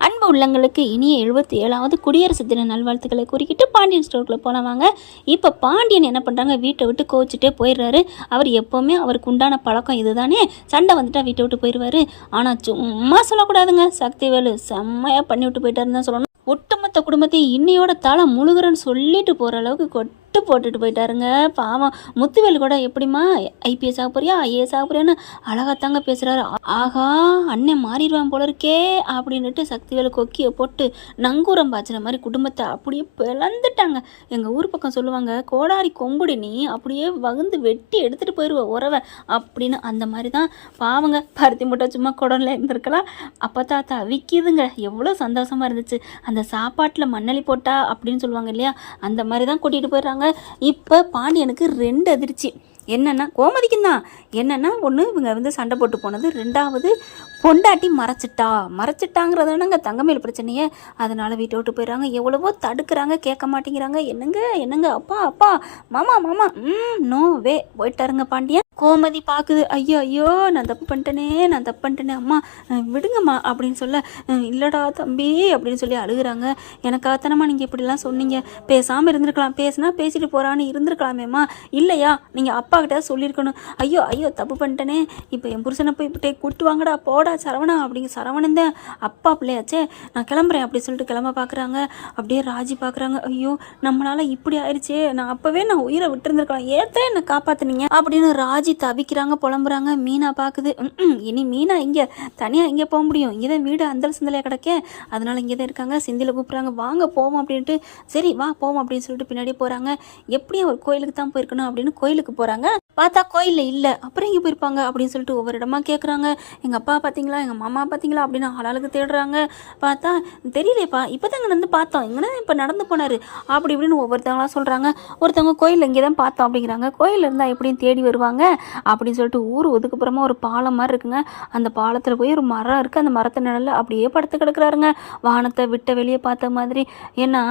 அன்பு உள்ளங்களுக்கு இனிய எழுபத்தி ஏழாவது குடியரசு தின நல்வாழ்த்துக்களை குறிக்கிட்டு பாண்டியன் ஸ்டோருக்குள்ளே போனவாங்க இப்போ பாண்டியன் என்ன பண்ணுறாங்க வீட்டை விட்டு கோச்சிட்டே போயிடுறாரு. அவர் எப்போவுமே அவருக்கு உண்டான பழக்கம் இதுதானே? சண்டை வந்துட்டால் வீட்டை விட்டு போயிடுவாரு. ஆனால் சும்மா சொல்லக்கூடாதுங்க. சக்திவேலு செம்மையாக பண்ணி விட்டு போயிட்டாருன்னு தான் சொல்லணும். ஒட்டுமொத்த குடும்பத்தையும் இன்னையோட தலை முழுகிறன்னு சொல்லிட்டு போகிற அளவுக்கு கொட்டு போட்டுட்டு போயிட்டாருங்க. பாவம். முத்துவேல் கூட எப்படிம்மா ஐபிஎஸ் ஆக போறியா ஐஏஎஸ் ஆக போறியான்னு அழகாத்தாங்க பேசுகிறாரு ஆகா அண்ணன் மாறிடுவான் போல இருக்கே அப்படின்னுட்டு சக்திவேல் கொக்கியை போட்டு நங்கூரம் பாய்ச்சின மாதிரி குடும்பத்தை அப்படியே பிளந்துட்டாங்க. எங்கள் ஊர் பக்கம் சொல்லுவாங்க கோடாரி கொம்புடி நீ அப்படியே வகுந்து வெட்டி எடுத்துகிட்டு போயிடுவ உறவை அப்படின்னு அந்த மாதிரி தான் பாவங்க பருத்தி முட்டை சும்மா குடம்ல இருந்திருக்கலாம். அப்போ தாத்தா விற்கிதுங்க எவ்வளோ சந்தோஷமா இருந்துச்சு. அந்த சாப்பாட்டில் மண்ணலி போட்டா அப்படின்னு சொல்லுவாங்க இல்லையா? அந்த மாதிரி தான் கூட்டிகிட்டு போயிடுறாங்க. இப்போ பாண்டியனுக்கு ரெண்டு அதிர்ச்சி. என்னென்னா கோமதிக்கும் தான் என்னென்னா ஒன்று இவங்க வந்து சண்டை போட்டு போனது. ரெண்டாவது பொண்டாட்டி மறைச்சிட்டா? மறைச்சிட்டாங்கிறதானங்க தங்கமேல் பிரச்சனையே. அதனால் வீட்டை விட்டு போயிடுறாங்க. எவ்வளவோ தடுக்கிறாங்க கேட்க மாட்டேங்கிறாங்க. என்னங்க என்னங்க? அப்பா அப்பா மாமா மாமா. ம் நோ வே போயிட்டாருங்க பாண்டியன். கோமதி பார்க்குது ஐயோ ஐயோ நான் தப்பு பண்ணிட்டேனே நான் தப்பு பண்ணிட்டேனே. அம்மா விடுங்கம்மா அப்படின்னு சொல்ல இல்லைடா இல்லடா தம்பி அப்படின்னு சொல்லி அழுகுறாங்க. எனக்காகத்தானம்மா நீங்கள் இப்படிலாம் சொன்னீங்க? பேசாமல் இருந்திருக்கலாம். பேசுனா பேசிட்டு போகிறான்னு இருந்திருக்கலாமேம்மா. இல்லையா? நீங்கள் அப்பா கிட்ட சொல்லியிருக்கணும். ஐயோ ஐயோ தப்பு பண்ணிட்டேனே. இப்போ என் புருஷனை போய் இப்படி கூட்டு வாங்கடா போட. சரவணா அப்படிங்க சரவணன் தான் அப்பா பிள்ளையாச்சே நான் கிளம்புறேன் அப்படி சொல்லிட்டு கிளம்ப பார்க்குறாங்க அப்படியே ராஜி பார்க்குறாங்க ஐயோ நம்மளால் இப்படி ஆயிடுச்சே நான் அப்போவே நான் உயிரை விட்டுருந்துருக்கலாம் ஏத்த என்னை காப்பாத்துனீங்க அப்படின்னு ராஜி தவிக்கிறாங்க புலம்புறாங்க. மீனா பார்க்குது இனி மீனா இங்கே தனியாக இங்கே போக முடியும்? இங்கே தான் வீடு அந்தல் சிந்தலையாக கிடக்கே அதனால இங்கே தான் இருக்காங்க. சிந்தியில் கூப்பிட்றாங்க வாங்க போவோம் அப்படின்ட்டு சரி வா போவோம் அப்படின்னு சொல்லிட்டு பின்னாடி போகிறாங்க எப்படியும் ஒரு கோயிலுக்கு தான் போயிருக்கணும் அப்படின்னு கோயிலுக்கு போகிறாங்க பார்த்தா கோயிலில் இல்லை. அப்புறம் எங்கே போயிருப்பாங்க அப்படின்னு சொல்லிட்டு ஒவ்வொரு இடமா கேட்குறாங்க எங்கள் அப்பா பார்த்தீங்களா எங்கள் மாமா பார்த்தீங்களா அப்படின்னு ஆளாளுக்கு தேடுறாங்க. பார்த்தா தெரியலையப்பா இப்போ தான் இங்கே வந்து பார்த்தோம். இங்கே இப்போ நடந்து போனார். அப்படி இப்படின்னு ஒவ்வொருத்தவங்களாம் சொல்கிறாங்க ஒருத்தவங்க கோயில் இங்கே தான் பார்த்தோம் அப்படிங்கிறாங்க. கோயில் இருந்தால் எப்படியும் தேடி வருவாங்க அப்படின்னு சொல்லிட்டு ஊர் ஒதுக்குப்புறமா ஒரு பாலம் மாதிரி இருக்குங்க. அந்த பாலத்தில் போய் ஒரு மரம் இருக்குது அந்த மரத்தை நிழலில் அப்படியே படுத்து கிடக்குறாருங்க. வானத்தை விட்ட வெளியே பார்த்த மாதிரி. ஏன்னா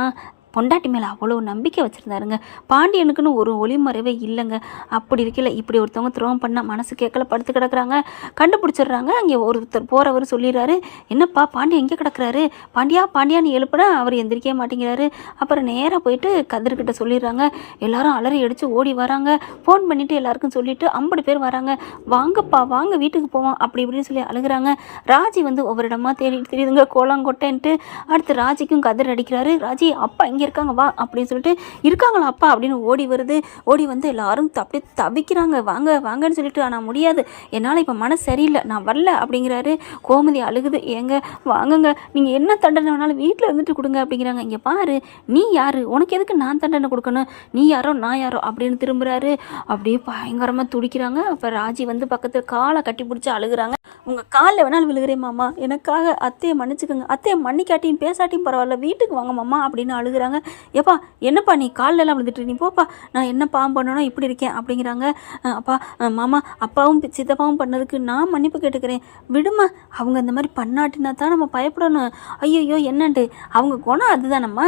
பொண்டாட்டி மேலே அவ்வளோ நம்பிக்கை வச்சுருந்தாருங்க. பாண்டியனுக்குன்னு ஒரு ஒளிமறைவே இல்லைங்க. அப்படி இருக்கல இப்படி ஒருத்தவங்க துரோகம் பண்ணால் மனசு கேட்கல படுத்து கிடக்குறாங்க. கண்டுபிடிச்சிடுறாங்க. அங்கே ஒருத்தர் போகிறவர் சொல்லிடுறாரு. என்னப்பா பாண்டியன் எங்கே கிடக்குறாரு? பாண்டியா பாண்டியான்னு எழுப்புனா அவர் எந்திரிக்கவே மாட்டேங்கிறாரு. அப்புறம் நேராக போயிட்டு கதிர்கிட்ட சொல்லிடுறாங்க. எல்லாரும் அலறி அடித்து ஓடி வராங்க. ஃபோன் பண்ணிவிட்டு எல்லாருக்கும் சொல்லிவிட்டு ஐம்பது பேர் வராங்க. வாங்கப்பா வாங்க வீட்டுக்கு போவோம். அப்படி இப்படின்னு சொல்லி அழுகுறாங்க. ராஜி வந்து ஒவ்வொரு இடமா தேடி தெரியுதுங்க கோலாங்கொட்டைன்ட்டு. அடுத்து ராஜிக்கும் கதிர் அடிக்கிறாரு. ராஜி அப்பா இங்கே இருக்காங்க வா அப்படின்னு சொல்லிட்டு இருக்காங்களா அப்பா அப்படின்னு ஓடி வருது. ஓடி வந்து எல்லாரும் அப்படியே தவிக்கிறாங்க. வாங்க வாங்கன்னு சொல்லிட்டு ஆனால் முடியாது. என்னால் இப்போ மனசு சரியில்லை. நான் வரல. அப்படிங்கிறாரு. கோமதி அழுகுது. ஏங்க வாங்குங்க. நீங்கள் என்ன தண்டனை வேணாலும் வீட்டில் இருந்துட்டு கொடுங்க. அப்படிங்கிறாங்க. இங்கே பாரு நீ யாரு? உனக்கு எதுக்கு நான் தண்டனை கொடுக்கணும்? நீ யாரோ நான் யாரோ? அப்படின்னு திரும்புகிறாரு அப்படியே பயங்கரமாக துடிக்கிறாங்க. அப்போ ராஜி வந்து பக்கத்தில் காலை கட்டி பிடிச்சி அழுகுறாங்க. உங்கள் காலில் வேணாலும் விழுகிறேன் மாமா. எனக்காக அத்தையை மன்னிச்சுக்கோங்க. அத்தையை மன்னிக்காட்டியும் பேசாட்டியும் பரவாயில்ல. வீட்டுக்கு வாங்க மாமா. அப்படின்னு அழுகிறாங்க. ஏப்பா என்னப்பா நீ கால்ல எல்லாம் விழுந்துட்டு நீ போப்பா நான் என்ன பாவம் பண்ணணும் இப்படி இருக்கேன். அப்படிங்கிறாங்க. அப்பா மாமா அப்பாவும் சித்தப்பாவும் பண்ணதுக்கு நான் மன்னிப்பு கேட்டுக்கிறேன். விடுமா அவங்க இந்த மாதிரி பண்ணாட்டினா தான் நம்ம பயப்படணும். ஐயோ என்னண்டு? அவங்க குணம் அதுதானம்மா?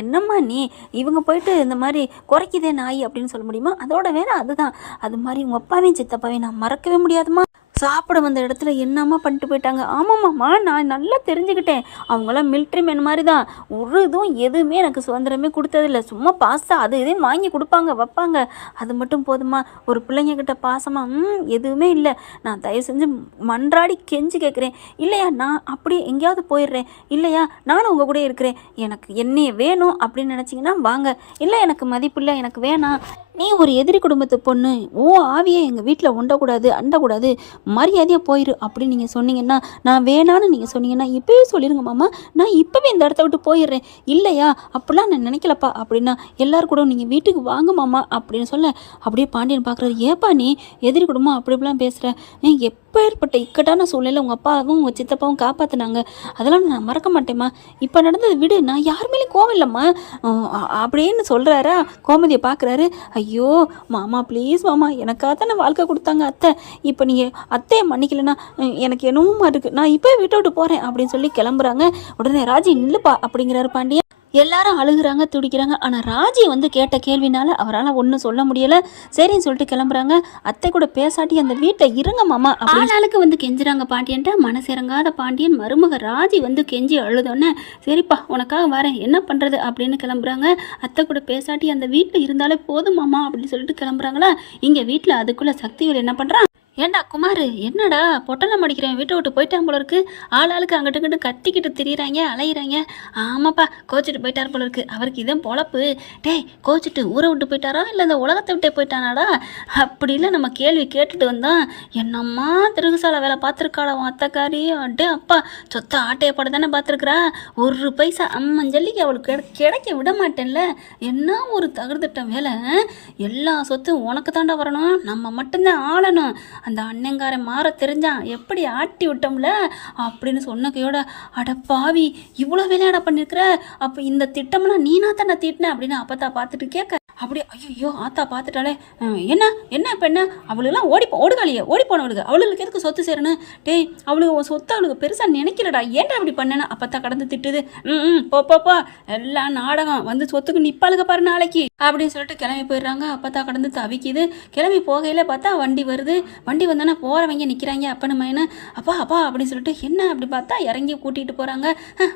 என்னம்மா நீ? இவங்க போயிட்டு இந்த மாதிரி குறைக்குதே நாய் அப்படின்னு சொல்ல முடியுமா? அதோட வேலை அதுதான். அது மாதிரி உங்கள் அப்பாவையும் சித்தப்பாவையும் நான் மறக்கவே முடியாதுமா சாப்பிட வந்த இடத்துல என்னம்மா பண்ணிட்டு போயிட்டாங்க? ஆமாம்மாம்மா நான் நல்லா தெரிஞ்சுக்கிட்டேன். அவங்களாம் மிலிட்ரி மேன் மாதிரி தான் ஒரு இதுவும் எதுவுமே எனக்கு சுதந்திரமே கொடுத்ததில்ல. சும்மா பாஸ்தா அது இதையும் வாங்கி கொடுப்பாங்க வைப்பாங்க. அது மட்டும் போதுமா ஒரு பிள்ளைங்க கிட்ட பாசமா ம் எதுவுமே இல்லை. நான் தயவு செஞ்சு மன்றாடி கெஞ்சி கேட்குறேன் இல்லையா நான் அப்படியே எங்கேயாவது போயிடுறேன். இல்லையா நானும் உங்கள் கூட இருக்கிறேன். எனக்கு என்னைய வேணும் அப்படின்னு நினச்சிங்கன்னா வாங்க. இல்லை எனக்கு மதிப்பில்லை எனக்கு வேணாம். நீ ஒரு எதிரி குடும்பத்து பொண்ணு. ஓ ஆவியே எங்கள் வீட்டில் உண்டக்கூடாது அண்டக்கூடாது. மரியாதையாக போயிரு அப்படின்னு நீங்கள் சொன்னீங்கன்னா நான் வேணான்னு நீங்கள் சொன்னீங்கன்னா இப்போவே சொல்லிடுங்க மாமா. நான் இப்போவே இந்த இடத்த விட்டு போயிடுறேன். இல்லையா? அப்படிலாம் நான் நினைக்கலப்பா. அப்படின்னா எல்லாரும் கூட நீங்கள் வீட்டுக்கு வாங்க மாமா அப்படின்னு சொல்ல அப்படியே பாண்டியன் பார்க்குறாரு ஏப்பா நீ எதிரி குடும்பம் அப்படி இப்படிலாம் பேசுகிற எப்போ ஏற்பட்ட இக்கட்டான சூழ்நிலை உங்கள் அப்பாவும் உங்கள் சித்தப்பாவும் காப்பாற்றினாங்க அதெல்லாம் நான் மறக்க மாட்டேம்மா. இப்போ நடந்தது விடு. நான் யார் கோவம் இல்லைம்மா. அப்படின்னு சொல்கிறாரா கோமதியை பார்க்குறாரு ஐயோ மாமா ப்ளீஸ் மாமா எனக்காக தானே வாழ்க்கை கொடுத்தாங்க அத்தை. இப்போ நீங்கள் அத்தையை மன்னிக்கலைன்னா எனக்கு என்னவும் இருக்குது நான் இப்போ விட்டு விட்டு போகிறேன் அப்படின்னு சொல்லி கிளம்புறாங்க. உடனே ராஜி நில்லுப்பா அப்படிங்கிறாரு பாண்டியன். எல்லாரும் அழுகுறாங்க துடிக்கிறாங்க. ஆனால் ராஜி வந்து கேட்ட கேள்வினால அவரால் ஒன்றும் சொல்ல முடியலை. சரின்னு சொல்லிட்டு கிளம்புறாங்க. அத்தை கூட பேசாட்டி அந்த வீட்டில் இருங்க மாமா ஆளாளுக்கு வந்து கெஞ்சுறாங்க பாண்டியன்ட்ட. மனசிறங்காத பாண்டியன் மருமக ராஜி வந்து கெஞ்சி அழுதோன்னே சரிப்பா உனக்காக வரேன். என்ன பண்ணுறது அப்படின்னு கிளம்புறாங்க. அத்தை கூட பேசாட்டி அந்த வீட்டில் இருந்தாலே போதும் மாமா அப்படின்னு சொல்லிட்டு கிளம்புறாங்களா? இங்கே வீட்டில் அதுக்குள்ளே சக்திவேல் என்ன பண்ணுறான் ஏண்டா குமார் என்னடா? பொட்டலம் அடிக்கிறேன் வீட்டை விட்டு போயிட்டான் போல இருக்கு. ஆள் ஆளுக்கு அங்கிட்டு இங்கிட்டு கத்திக்கிட்டு திரியிறாங்க அலையிறாங்க. ஆமாப்பா கோச்சிட்டு போயிட்டார் போல இருக்கு. அவருக்கு இதான் பொழப்பு. டேய் கோச்சிட்டு ஊரை விட்டு போயிட்டாரா? இல்லை இந்த உலகத்தை விட்டே போயிட்டானாடா? அப்படிலாம் நம்ம கேள்வி கேட்டுட்டு வந்தோம் என்னம்மா திருகுசாலை வேலை பார்த்துருக்காடா அத்தக்காரி அத்தைக்காரி? அடே அப்பா சொத்த ஆட்டைய படம் தானே பார்த்துருக்குறா? ஒரு பைசா அம்மஞ்சல்லிக்கு அவளுக்கு கிடைக்க விட மாட்டேன்ல. என்ன ஒரு தகுதிட்ட வேலை எல்லா சொத்தும் உனக்கு தாண்டா வரணும். நம்ம மட்டும்தான் ஆளணும். அந்த அண்ணங்காரன் மாற தெரிஞ்சான் எப்படி ஆட்டி விட்டோம்ல? அப்படின்னு சொன்ன கையோட அட பாவி இவ்வளோ விளையாட பண்ணியிருக்கிற அப்போ இந்த திட்டம்லாம் நீனா தானே திட்டின? அப்படின்னு அப்பத்தா பார்த்துட்டு கேட்க அப்படியே ஐயோ ஆத்தா பார்த்துட்டாலே என்ன என்ன இப்போ என்ன? அவளுக்கெல்லாம் ஓடி ஓடுகாளியே ஓடி போனவளுக்கு அவளுக்கு எதுக்கு சொத்து சேரணும்? டேய் அவளுக்கு உன் சொத்து அவளுக்கு பெருசாக நினைக்கலடா ஏன்டா இப்படி பண்ணேன்னு தான் கடந்து திட்டுது. ம் ம் போ போப்பா எல்லாம் நாடகம் வந்து சொத்துக்கு நிப்பாளுக பாரு நாளைக்கு. அப்படின்னு சொல்லிட்டு கிளம்பி போயிடுறாங்க. அப்பத்தா கடந்து தவிக்குது. கிளம்பி போகையில பார்த்தா வண்டி வருது. வண்டி வந்தோன்னா போகிறவங்க நிற்கிறாங்க அப்பனு மைனு அப்பா அப்பா அப்படின்னு சொல்லிட்டு என்ன அப்படி பார்த்தா இறங்கி கூட்டிகிட்டு போகிறாங்க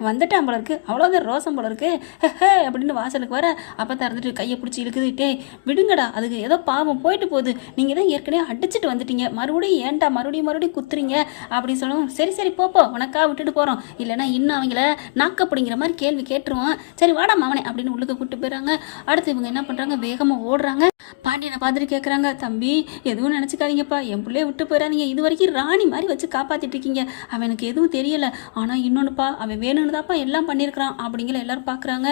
வந்துட்டான் போல இருக்கு. அவ்வளோதான் ரோசம் போல இருக்கு. ஹே அப்படின்னு வாசலுக்கு வர அப்போ திறந்துட்டு கையை பிடிச்சி இருக்குது டே விடுங்கடா அதுக்கு ஏதோ பாவம் போயிட்டு போகுது. நீங்கள் தான் ஏற்கனவே அடிச்சுட்டு வந்துட்டீங்க. மறுபடியும் ஏன்டா மறுபடியும் மறுபடியும் குத்துறீங்க? அப்படின்னு சொல்லவும் சரி சரி போப்போ உனக்கா விட்டுட்டு போகிறோம் இல்லைன்னா இன்னும் அவங்கள நாக்கப்படுங்கிற மாதிரி கேள்வி கேட்டுருவோம். சரி வாடா மாமனே அப்படின்னு உள்ளுக்கு கூட்டு போயிடுறாங்க அடுத்து இவங்க என்ன பண்ணுறாங்க வேகமாக ஓடுறாங்க. பாண்டியனை பார்த்துட்டு கேட்குறாங்க தம்பி எதுவும் நினச்சிக்காதீங்கப்பா. என் பிள்ளைய விட்டு போயிடாதீங்க இது வரைக்கும் ராணி மாதிரி வச்சு காப்பாற்றிட்டு இருக்கீங்க. அவனுக்கு எதுவும் தெரியல. ஆனால் இன்னொன்றுப்பா அவன் வேணும்னு தான்ப்பா எல்லாம் பண்ணியிருக்கிறான். அப்படிங்கிற எல்லாரும் பார்க்குறாங்க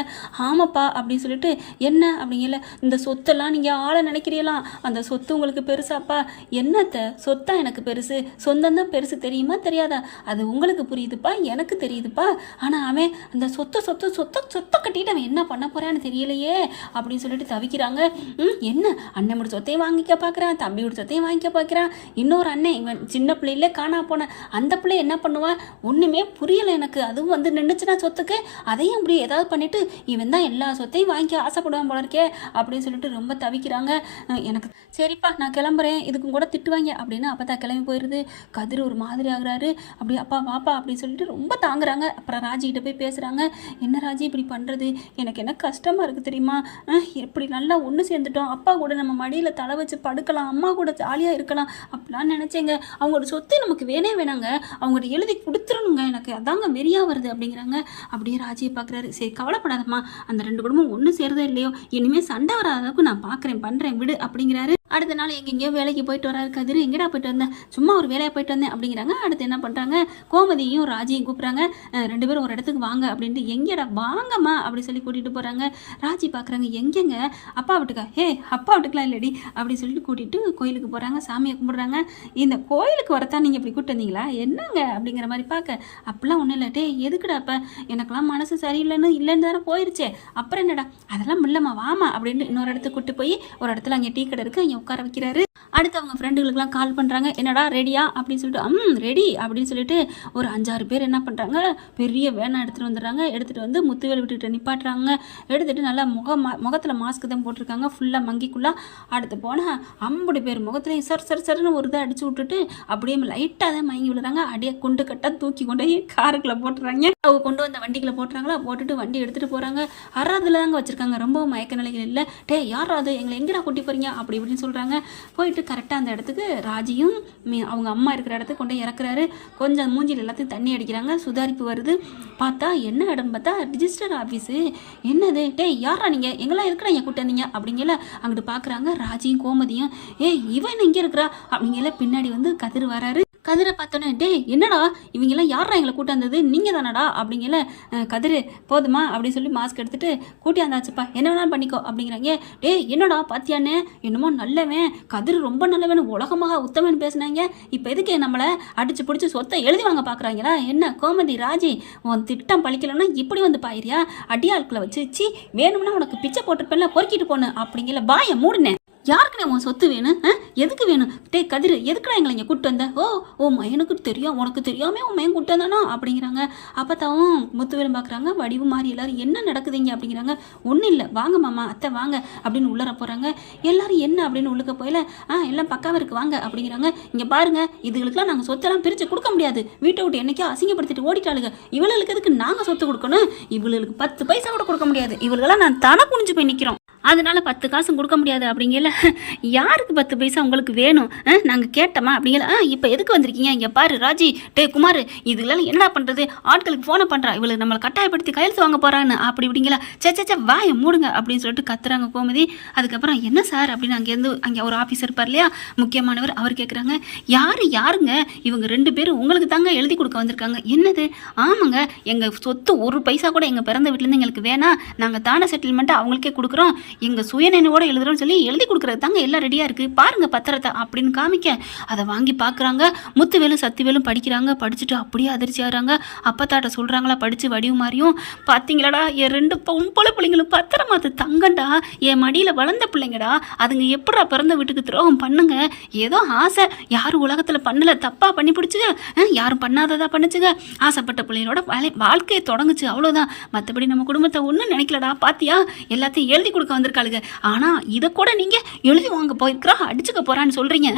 ஆமாப்பா அப்படின்னு சொல்லிட்டு என்ன? அப்படிங்கல இந்த சொத்தெல்லாம் நீங்கள் ஆளை நினைக்கிறீங்களாம் அந்த சொத்து உங்களுக்கு பெருசாப்பா? என்னத்த? சொத்தா எனக்கு பெருசு? சொந்தம் தான் பெருசு தெரியுமா? தெரியாதா? அது உங்களுக்கு புரியுதுப்பா? எனக்கு தெரியுதுப்பா? ஆனால் அவன் அந்த சொத்தை சொத்தை சொத்தை சொத்தை கட்டிட்டு அவன் என்ன பண்ண போறான்னு தெரியலையே அப்படின்னு சொல்லிட்டு தவிக்கிறாங்க. ம் என்ன? அண்ணன் சொத்தையும் வாங்கிக்க பார்க்குறான் தம்பி சொத்தையும் வாங்கிக்க பார்க்குறான் இன்னொரு அண்ணன் இவன் சின்ன பிள்ளையிலே காணா போன. அந்த பிள்ளை என்ன பண்ணுவான் ஒன்றுமே புரியலை எனக்கு. அதுவும் வந்து நின்றுச்சுன்னா சொத்துக்கு. அதையும் அப்படி ஏதாவது பண்ணிட்டு இவன் தான் எல்லா சொத்தையும் வாங்கி ஆசைப்படுவான் போல இருக்கே. அப்படின்னு சொல்லிட்டு ரொம்ப தவிக்கிறாங்க. எனக்கு சரிப்பா நான் கிளம்புறேன். இதுக்கும் கூட திட்டுவாங்க. அப்படின்னு அப்போ தான் கிளம்பி போயிடுது கதிர் ஒரு மாதிரி ஆகுறாரு. அப்படி அப்பா வாப்பா அப்படின்னு சொல்லிட்டு ரொம்ப தாங்குறாங்க. அப்புறம் ராஜிக்கிட்ட போய் பேசுகிறாங்க என்ன ராஜி இப்படி பண்ணுறது எனக்கு என்ன கஷ்டமாக இருக்குது தெரியுமா? அஹ் இப்படி நல்லா ஒன்று சேர்ந்துட்டோம். அப்பா கூட நம்ம மடியில் தலை வச்சு படுக்கலாம். அம்மா கூட ஜாலியாக இருக்கலாம். அப்படிலாம் நினச்சேங்க. அவங்களோட சொத்து நமக்கு வேணே வேணாங்க. அவங்கள்ட்ட எழுதி கொடுத்துடணுங்க எனக்கு அதாங்க வெறியாக வருது அப்படிங்கிறாங்க. அப்படியே ராஜியை பார்க்குறாரு சரி கவலைப்படாதம்மா. அந்த ரெண்டு குடும்பம் ஒன்று சேருதோ இல்லையோ? இனிமேல் சண்டை வராத அளவுக்கு நான் பார்க்குறேன் பண்ணுறேன் விடு அப்படிங்கிறாரு. அடுத்த நாள் எங்கெங்கேயோ வேலைக்கு போயிட்டு வராரு கதிர். எங்கடா போயிட்டு வந்தேன் சும்மா ஒரு வேலையாக போயிட்டு வந்தேன் அப்படிங்கிறாங்க. அடுத்து என்ன பண்ணுறாங்க கோமதியும் ராஜியும் கூப்பிட்றாங்க. ரெண்டு பேரும் ஒரு இடத்துக்கு வாங்க அப்படின்ட்டு எங்கேடா வாங்கம்மா அப்படி சொல்லி கூட்டிகிட்டு போகிறாங்க ராஜி பார்க்குறாங்க எங்கெங்க? அப்பா வீட்டுக்கா? ஹே அப்பா விட்டுக்கலாம் இல்லடி அப்படி சொல்லிட்டு கூட்டிகிட்டு கோயிலுக்கு போகிறாங்க சாமியை கும்பிட்றாங்க. இந்த கோயிலுக்கு வரத்தான் நீங்கள் இப்படி கூப்பிட்டு வந்தீங்களா? என்னங்க? அப்படிங்கிற மாதிரி பார்க்க அப்படிலாம் ஒன்றும் இல்லை டே எதுக்குடா அப்போ? எனக்கெல்லாம் மனசு சரியில்லைன்னு இல்லைன்னு தானே போயிருச்சே. அப்புறம் என்னடா? அதெல்லாம் இல்லைம்மா வாமா அப்படின்ட்டு இன்னொரு இடத்துக்கு கூப்பிட்டு போய் ஒரு இடத்துல அங்கே டீ கடை இருக்குது அங்கே உட்கார வைக்கிறாரு அடுத்து அவங்க ஃப்ரெண்டுகளுக்குலாம் கால் பண்ணுறாங்க என்னடா ரெடியா அப்படின்னு சொல்லிட்டு ம் ரெடி அப்படின்னு சொல்லிட்டு ஒரு அஞ்சாறு பேர் என்ன பண்ணுறாங்க பெரிய வேனை எடுத்துகிட்டு வந்துடுறாங்க. எடுத்துகிட்டு வந்து முத்துவேல் விட்டுட்டு நிப்பாட்டுறாங்க. எடுத்துகிட்டு நல்லா முக முகத்தில் மாஸ்க் தான் போட்டிருக்காங்க. ஃபுல்லாக மங்கிக்குள்ளே அடுத்து போனால் ஐம்பது பேர் முகத்துலையும் சர் சர் சர்னு ஒரு இதை அடிச்சு விட்டுட்டு அப்படியே லைட்டாக தான் மயங்கி விழுறாங்க. அப்படியே குண்டு கட்டாக தூக்கி கொண்டு போய் காருக்குள்ளே போட்டுறாங்க. அவங்க கொண்டு வந்த வண்டிக்குள்ளே போட்டுறாங்களா? போட்டுட்டு வண்டி எடுத்துகிட்டு போகிறாங்க அறாதில் தாங்க வச்சுருக்காங்க. ரொம்ப மயக்க நிலைகள் இல்லை. டே யார் அது? எங்களை எங்கடா கூட்டி போகிறீங்க அப்படி இப்படின்னு சொல்கிறாங்க போயிட்டு கரெக்டாக அந்த இடத்துக்கு ராஜியும் மீ- அவங்க அம்மா இருக்கிற இடத்துக்கு கொண்டு போய் இறக்குறாரு. கொஞ்சம் மூஞ்சில் எல்லாத்தையும் தண்ணி அடிக்கிறாங்க. சுதாரிப்பு வருது. பார்த்தா என்ன இடம் பார்த்தா ரிஜிஸ்டர் ஆஃபீஸு என்னது? டேய் யாரா நீங்கள் எங்கெல்லாம் இருக்கிற என் கூட்ட வந்தீங்க அப்படிங்கல அங்கிட்டு பார்க்குறாங்க ராஜியும் கோமதியும் ஏய் இவன் இங்கே இருக்கிறா. அப்படிங்கல பின்னாடி வந்து கதிர் வராரு. கதிரை பார்த்தோன்னே டே என்னடா? இவங்கெல்லாம் யாரா எங்களை கூட்டாந்தது நீங்கள் தானடா? அப்படிங்கல கதிர் போதுமா? அப்படின்னு சொல்லி மாஸ்க் எடுத்துகிட்டு கூட்டியாந்தாச்சுப்பா என்ன வேணாலும் பண்ணிக்கோ. அப்படிங்கிறாங்க. டேய் என்னடா பாத்தியானே என்னமோ நல்லவன். கதிர் ரொம்ப நல்லவன். உலகமாக உத்தமன் பேசுனாங்க. இப்போ எதுக்கு நம்மளை அடிச்சு பிடிச்சி சொத்தை எழுதி வாங்க பார்க்குறாங்களா என்ன கோமதி ராஜி உன் திட்டம் பழிக்கலன்னா இப்படி வந்து பாயிரியா அடியாட்களை வச்சு சி வேணும்னா உனக்கு பிச்சை போட்டிருப்பேன்ல பொறுக்கிட்டு போன அப்படிங்கல பாய மூடுனேன். யாருக்குண்ணே உன் சொத்து வேணும்? ஆ? எதுக்கு வேணும்? டேய் கதிர் எதுக்குடா எங்களை இங்கே கூப்பிட்டு வந்த? ஓ ஓ மயனுக்கு தெரியும் உனக்கு தெரியாமல் உன் மயன் கூட்டு வந்தானா? அப்படிங்கிறாங்க. அப்பத்தாவும் முத்துவேலும் பார்க்குறாங்க வடிவு மாறி எல்லாரும் என்ன நடக்குதுங்க அப்படிங்கிறாங்க. ஒன்றும் இல்லை. வாங்க மாமா அத்தை வாங்க அப்படின்னு உள்ளர போகிறாங்க எல்லாரும் என்ன அப்படின்னு உள்ளுக்க போயில ஆ எல்லாம் பக்காவாக இருக்குது வாங்க அப்படிங்கிறாங்க. இங்கே பாருங்க இதுகளுக்கெல்லாம் நாங்கள் சொத்தெல்லாம் பிரித்து கொடுக்க முடியாது. வீட்டை விட்டு என்னைக்கோ அசிங்கப்படுத்திட்டு ஓடிட்டாளுங்க இவளுக்கு எதுக்கு நாங்கள் சொத்து கொடுக்கணும்? இவளுக்கு பத்து பைசா கூட கொடுக்க முடியாது. இவளுக்கெல்லாம் நான் தன குனிஞ்சு போய் நிற்கிறோம் அதனால் பத்து காசும் கொடுக்க முடியாது அப்படிங்கல. யாருக்கு பத்து பைசா உங்களுக்கு வேணும்? நாங்கள் கேட்டோமா அப்படிங்கல. ஆ இப்போ எதுக்கு வந்திருக்கீங்க? இங்கே பாரு ராஜி. டே குமார் இதுலாம் என்னடா பண்ணுறது ஆட்களுக்கு ஃபோனை பண்ணுறா இவளுக்கு நம்மளை கட்டாயப்படுத்தி கையெழுத்து வாங்க போகிறான்னு அப்படி இப்படிங்களா சே சே சே வாயை மூடுங்க அப்படின்னு சொல்லிட்டு கத்துறாங்க கோமதி. அதுக்கப்புறம் என்ன சார் அப்படின்னு அங்கேருந்து அங்கே ஒரு ஆஃபீஸர் இருப்பார் இல்லையா? முக்கியமானவர் அவர் கேட்குறாங்க யார் யாருங்க? இவங்க ரெண்டு பேரும் உங்களுக்கு தாங்க எழுதி கொடுக்க வந்திருக்காங்க. என்னது? ஆமாங்க எங்கள் சொத்து ஒரு பைசா கூட எங்கள் பிறந்த வீட்டிலேருந்து எங்களுக்கு வேணாம் நாங்கள் தான செட்டில்மெண்ட்டை அவங்களுக்கே கொடுக்குறோம். எங்கள் சுயநினைவோட எழுதுறோம்னு சொல்லி எழுதி கொடுக்குறது தாங்க எல்லாம் ரெடியாக இருக்குது பாருங்கள் பத்திரத்தை அப்படின்னு காமிக்க. அதை வாங்கி பார்க்குறாங்க முத்துவேலும் சத்திவேலும் படிக்கிறாங்க. படிச்சுட்டு அப்படியே அதிர்ச்சி ஆகிறாங்க. அப்பத்தாட்ட சொல்கிறாங்களா படித்து வடிவு மாதிரியும் பார்த்தீங்களாடா என் ரெண்டு பொம்பளை பிள்ளைங்களும் பத்திரமா அது தங்கண்டா. என் மடியில் வளர்ந்த பிள்ளைங்கடா. அதுங்க எப்படா பிறந்த வீட்டுக்கு துரோகம் பண்ணுங்க? ஏதோ ஆசை. யாரும் உலகத்தில் பண்ணல தப்பாக பண்ணி பிடிச்சிங்க யாரும் பண்ணாததா பண்ணுச்சுங்க ஆசைப்பட்ட பிள்ளைங்களோட வாழ்க்கையை தொடங்குச்சு. அவ்வளோதான் மற்றபடி நம்ம குடும்பத்தை ஒன்றும் நினைக்கலடா. பாத்தியா? எல்லாத்தையும் எழுதி கொடுக்க வந்திருக்காளுங்க. ஆனால் இதை கூட நீங்கள் எழுதி வாங்க போயிருக்கிறா அடிச்சுக்க போகிறான்னு சொல்கிறீங்க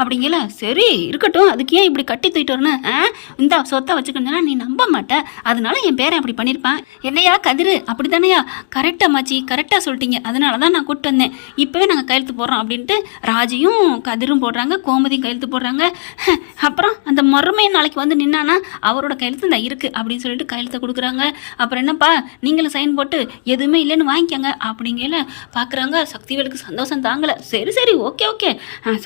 அப்படிங்கல சரி இருக்கட்டும் அதுக்கு ஏன் இப்படி கட்டி தூக்கிட்டு வரணும் இந்தா சொத்தை வச்சுக்கணும்னா நீ நம்ப மாட்ட. அதனால என் பேரை அப்படி பண்ணியிருப்பேன் என்னையா கதிரு? அப்படி தானேயா கரெக்டாக மாச்சி கரெக்டாக சொல்லிட்டீங்க. அதனால தான் நான் கூப்பிட்டு வந்தேன். இப்போவே நாங்கள் கையெழுத்து போடுறோம் அப்படின்ட்டு ராஜியும் கதிரும் போடுறாங்க கோமதியும் கையெழுத்து போடுறாங்க. அப்புறம் அந்த மறுமையை நாளைக்கு வந்து நின்னானா அவரோட கையெழுத்து இந்த இருக்குது அப்படின்னு சொல்லிட்டு கையெழுத்தை கொடுக்குறாங்க. அப்புறம் என்னப்பா நீங்களும் சைன் போட்டு எதுவுமே இல்லைன்னு வாங்கிக்கோங்க அப்படிங்கல பார்க்குறாங்க சக்திவேலுக்கு சந்தோஷம் தாங்கலை. சரி சரி ஓகே ஓகே.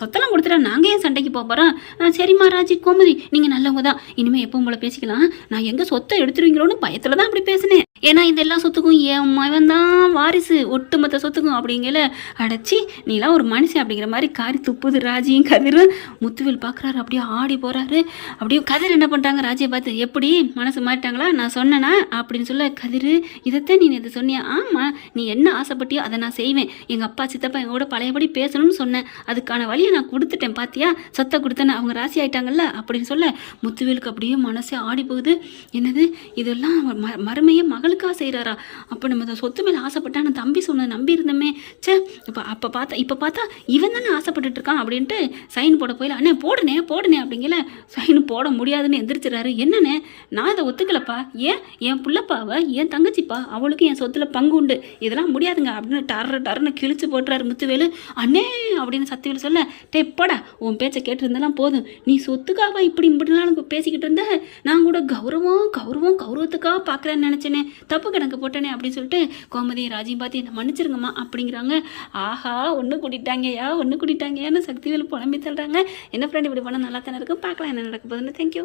சொத்தெல்லாம் கொடுத்துட்டா நாங்கள் ஏன் சண்டைக்கு போக போகிறோம் சரிம்மா ராஜி கோமதி நீங்கள் நல்லவங்க தான் இனிமேல் எப்போ உங்களை பேசிக்கலாம். நான் எங்கே சொத்தை எடுத்துருவீங்களோன்னு பயத்தில் தான் அப்படி பேசினேன். ஏன்னா இந்த எல்லா சொத்துக்கும் என் மகன் தான் வாரிசு. ஒட்டுமொத்த சொத்துக்கும் அப்படிங்கல. அடைச்சி நீலாம் ஒரு மனுஷன் அப்படிங்கிற மாதிரி காரி துப்புது ராஜியும் கதிரும். முத்துவேல் பார்க்குறாரு அப்படியே ஆடி போகிறாரு அப்படியே கதிர் என்ன பண்ணுறாங்க ராஜியை பார்த்து எப்படி? மனசு மாறிட்டாங்களா? நான் சொன்னேனா? அப்படின்னு சொல்ல கதிர் இதைத்தான் நீ இதை சொன்னியா? ஆமாம் நீ என்ன ஆசைப்பட்டியோ அதை அதை நான் செய்வேன். எங்கள் அப்பா சித்தப்பா எங்க பழையபடி பேசணும்னு சொன்னேன். அதுக்கான வழியை நான் கொடுத்துட்டேன். பாத்தியா? சொத்தை கொடுத்தேன்னு அவங்க ராசி ஆயிட்டாங்கல்ல? அப்படின்னு சொல்ல முத்துவேலுக்கு அப்படியே மனசே ஆடி போகுது என்னது? இதெல்லாம் ம மருமையை மகளுக்காக செய்கிறாரா அப்போ நம்ம சொத்து மேலே ஆசைப்பட்டா நான் தம்பி சொன்ன நம்பி இருந்தோமே ச்சே இப்போ அப்போ பார்த்தா இப்போ பார்த்தா இவன் தானே ஆசைப்பட்டுட்டு இருக்கான் அப்படின்ட்டு சைன் போட போயில அண்ணே போடுனே போடுனே அப்படிங்கல. சைன் போட முடியாதுன்னு எந்திரிச்சிடறாரு. என்னண்ணே? நான் இதை ஒத்துக்கலப்பா. ஏன்? என் புள்ளப்பாவ என் தங்கச்சிப்பா அவளுக்கு என் சொத்துல பங்கு உண்டு. இதெல்லாம் முடியாதுங்க அப்படின்னு டர்ற டர்னு கிழிச்சு போட்டுறாரு முத்துவேலு. அண்ணே அப்படின்னு சத்தியவேலு சொல்ல டே போடா உன் பேச்சை கேட்டிருந்தெல்லாம் போதும். நீ சொத்துக்காவா இப்படி இப்படிலாம் பேசிக்கிட்டு இருந்த? நான் கூட கௌரவம் கௌரவம் கௌரவத்துக்காக பார்க்குறேன்னு நினச்சேனே. தப்பு கணக்கு போட்டேனே அப்படின்னு சொல்லிட்டு கோமதி ராஜியும் பார்த்து என்னை மன்னிச்சிருங்கம்மா அப்படிங்கிறாங்க. ஆஹா ஒன்று கூட்டிட்டாங்கய்யா ஒன்று கூட்டிட்டாங்கயான்னு சக்திவேலு புலம்பி தள்ளுறாங்க. என்ன ஃப்ரெண்ட் இப்படி பண்ணால் நல்லா தானே இருக்கும்? பார்க்கலாம் என்ன நடக்க போகுதுன்னு. தேங்க்யூ